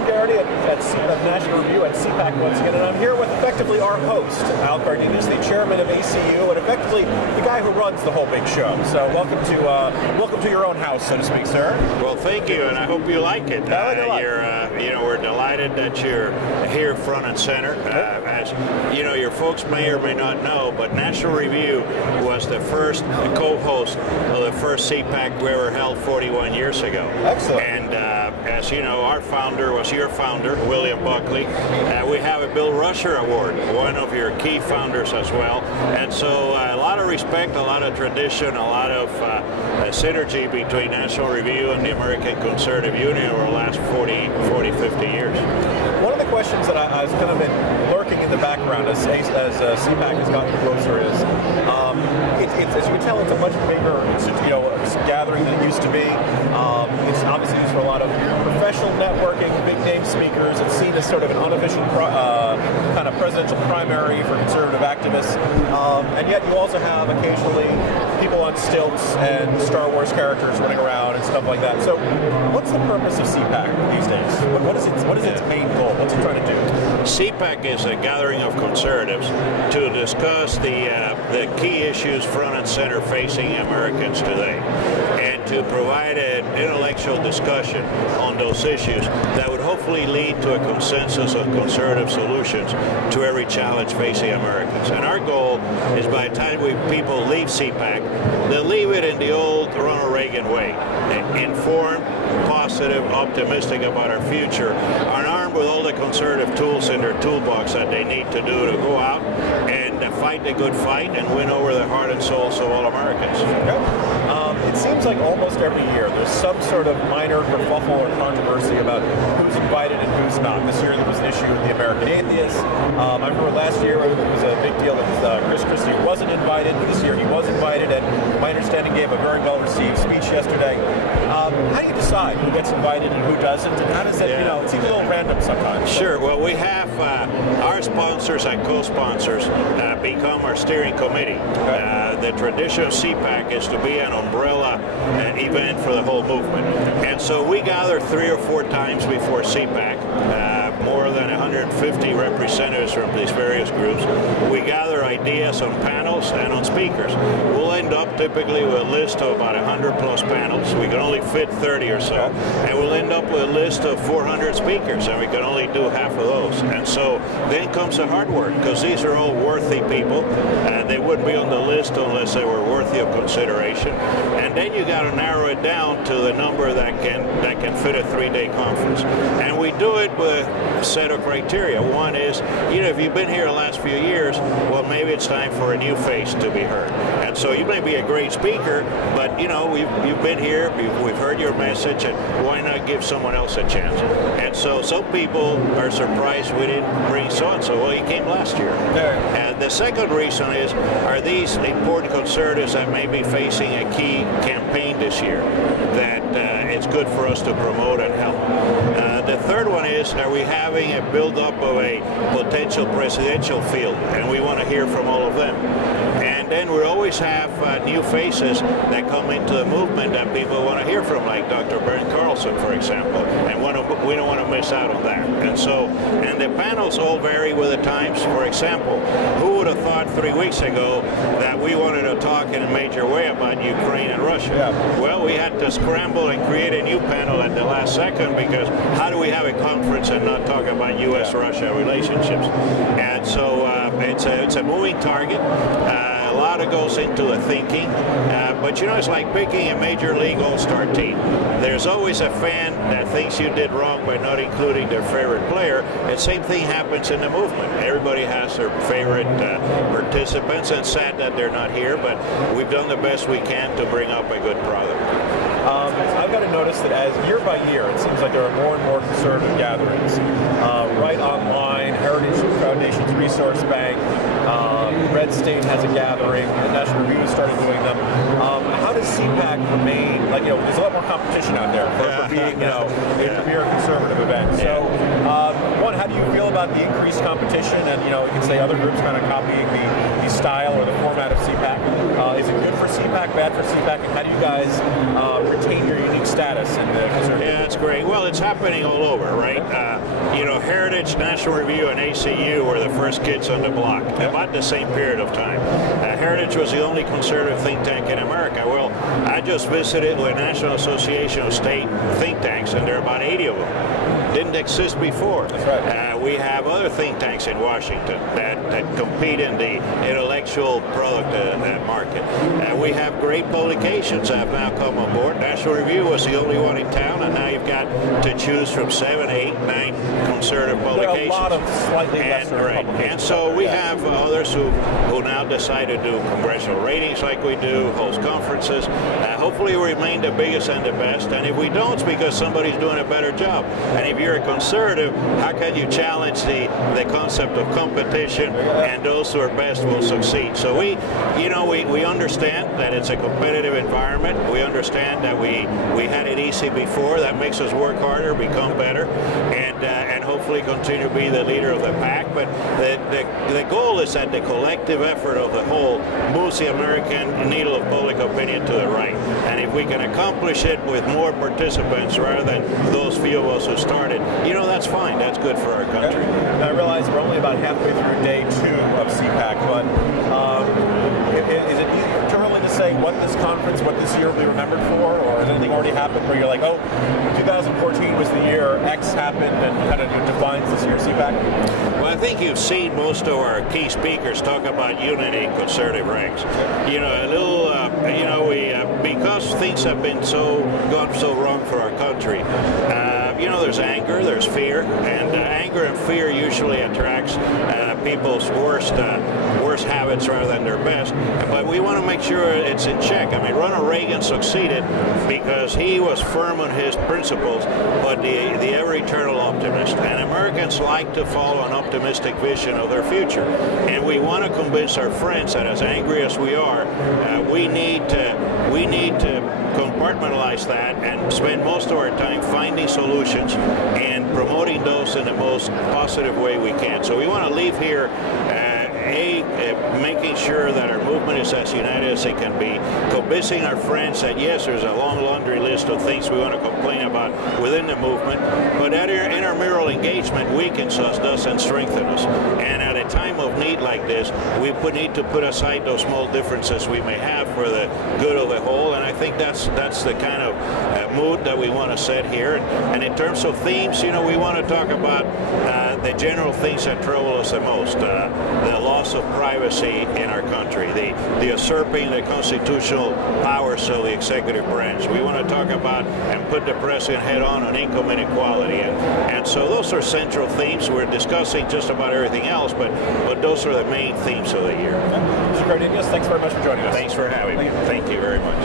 Geraghty at National Review at CPAC once again, and I'm here with effectively our host, Cardenas, the chairman of ACU, and effectively the guy who runs the whole big show. So welcome to your own house, so to speak, sir. Well, thank you, and I hope you like it. We're delighted that you're here front and center. As you know, your folks may or may not know, but National Review was the first co-host of the first CPAC we ever held 41 years ago. Excellent. And as you know, our founder was your founder, William Buckley. We have a Bill Rusher Award, one of your key founders as well. And so a lot of respect, a lot of tradition, a lot of synergy between National Review and the American Conservative Union over the last 40, 50 years. One of the questions that I've kind of been lurking in the background as CPAC has gotten closer is, as you can tell, it's a much bigger gathering than it used to be. It's obviously used for a lot of professional networking, big name speakers. It's seen as sort of an unofficial kind of presidential primary for conservative activists. And yet you also have occasionally people on stilts and Star Wars characters running around and stuff like that. So what's the purpose of CPAC these days? What is its main goal? What's it trying to do? CPAC is a gathering of conservatives to discuss the key issues front and center facing Americans today, and to provide an intellectual discussion on those issues that would hopefully lead to a consensus of conservative solutions to every challenge facing Americans. And our goal is, by the time people leave CPAC, they'll leave it in the old Ronald Reagan way, informed, positive, optimistic about our future, are armed with all the conservative tools in their toolbox that they need to do to go out and fight the good fight and win over the heart and souls of all Americans. Okay. It seems like almost every year there's some sort of minor kerfuffle or controversy about who's invited and who's not. This year there was an issue with the American Atheists. I remember last year it was a big deal that Chris Christie wasn't invited. This year he was invited, and my understanding gave a very well-received speech yesterday. How do you decide who gets invited and who doesn't, and how does it, it seems a little random sometimes. Sure. Well, we have our sponsors and co-sponsors become our steering committee. Okay. The tradition of CPAC is to be an umbrella event for the whole movement. And so we gather 3 or 4 times before CPAC, more than 150 representatives from these various groups. We gather ideas on panels and on speakers. We'll end up typically with a list of about 100 plus panels. We can only fit 30 or so. And we'll end up with a list of 400 speakers, and we can only do half of those. And so then comes the hard work, because these are all worthy people. They wouldn't be on the list unless they were worthy of consideration. And then you got to narrow it down to the number that can fit a 3-day conference. And we do it with a set of criteria. One is, if you've been here the last few years, well, maybe it's time for a new face to be heard. And so you may be a great speaker, but you've been here, we've heard your message, and why not give someone else a chance? And so some people are surprised we didn't bring so-and-so. Well, he came last year. And the second reason is, are these important conservatives that may be facing a key campaign this year that it's good for us to promote and help? The third one is, are we having a build-up of a potential presidential field? And we want to hear from all of them. And then we always have new faces that come into the movement that people want to hear from, like Dr. Bernd Carlson, for example. And we don't want to miss out on that. And the panels all vary with the times. For example, who would have thought 3 weeks ago that we wanted to talk in a major way about Ukraine and Russia? Yeah. Well, we had to scramble and create a new panel at the last second, because how do we have a conference and not talk about U.S.-Russia relationships? And so it's a moving target. A lot of goes into the thinking, but it's like picking a major league all-star team. There's always a fan that thinks you did wrong by not including their favorite player, and same thing happens in the movement. Everybody has their favorite participants, and sad that they're not here, but we've done the best we can to bring up a good product. I've got to notice that as year by year, it seems like there are more and more conservative gatherings. Right Online, Heritage Foundation's Resource Bank, Red State has a gathering, the National Review started doing them. How does CPAC remain, there's a lot more competition out there for being, a premier conservative event. So, one, how do you feel about about the increased competition and, you know, we can say other groups kind of copying the style or the format of CPAC. Is it good for CPAC, bad for CPAC, and how do you guys retain your unique status? Yeah, that's great. Well, it's happening all over, right? You know, Heritage, National Review, and ACU were the first kids on the block, about the same period of time. Heritage was the only conservative think tank in America. Well, I just visited with National Association of State think tanks, and there are about 80 of them. Didn't exist before. That's right. We have other think tanks in Washington that compete in the intellectual product market. We have great publications that have now come on board. National Review was the only one in town, and now you've got to choose from 7, 8, 9 conservative publications. There are a lot of slightly lesser publications. And so we have others who now decide to do congressional ratings like we do, host conferences. Hopefully we remain the biggest and the best, and if we don't, it's because somebody's doing a better job. And if you're a conservative, how can you challenge the concept of competition, and those who are best will succeed? So we understand that it's a competitive environment. We understand that we had it easy before. That makes us work harder, become better, and hopefully continue to be the leader of the pack. But the goal is that the collective effort of the whole moves the American needle of public opinion to the right. And if we can accomplish it with more participants rather than those few of us who started, you know, that's fine. That's good for our country. Now, I realize we're only about halfway through day 2 of CPAC, but is it too early to say what this conference, what this year will be remembered for, or has anything already happened where you're like, oh, 2014 was the year X happened and kind of defines this year's CPAC? Well, I think you've seen most of our key speakers talk about unity in conservative ranks. You know, a little, you know, because things have been gone so wrong for our country. You know, there's anger, there's fear, and anger and fear usually attracts people's worst habits rather than their best. But we want to make sure it's in check. I mean, Ronald Reagan succeeded because he was firm on his principles, but the ever-eternal optimist. And Americans like to follow an optimistic vision of their future. And we want to convince our friends that as angry as we are, we need to compartmentalize that and spend most of our time finding solutions and promoting those in the most positive way we can. So we want to leave here making sure that our movement is as united as it can be, convincing our friends that yes, there's a long laundry list of things we want to complain about within the movement, but that our intramural engagement weakens us, doesn't strengthen us. And at a time of need like this, we need to put aside those small differences we may have for the good of the whole, and I think that's the kind of mood that we want to set here. And in terms of themes, you know, we want to talk about the general things that trouble us the most, the loss of privacy in our country, the usurping the constitutional powers of the executive branch. We want to talk about and put the president head on income inequality. And so those are central themes. We're discussing just about everything else, but those are the main themes of the year. Mr. Cardenas, thanks very much for joining us. Thanks for having me. Thank you very much.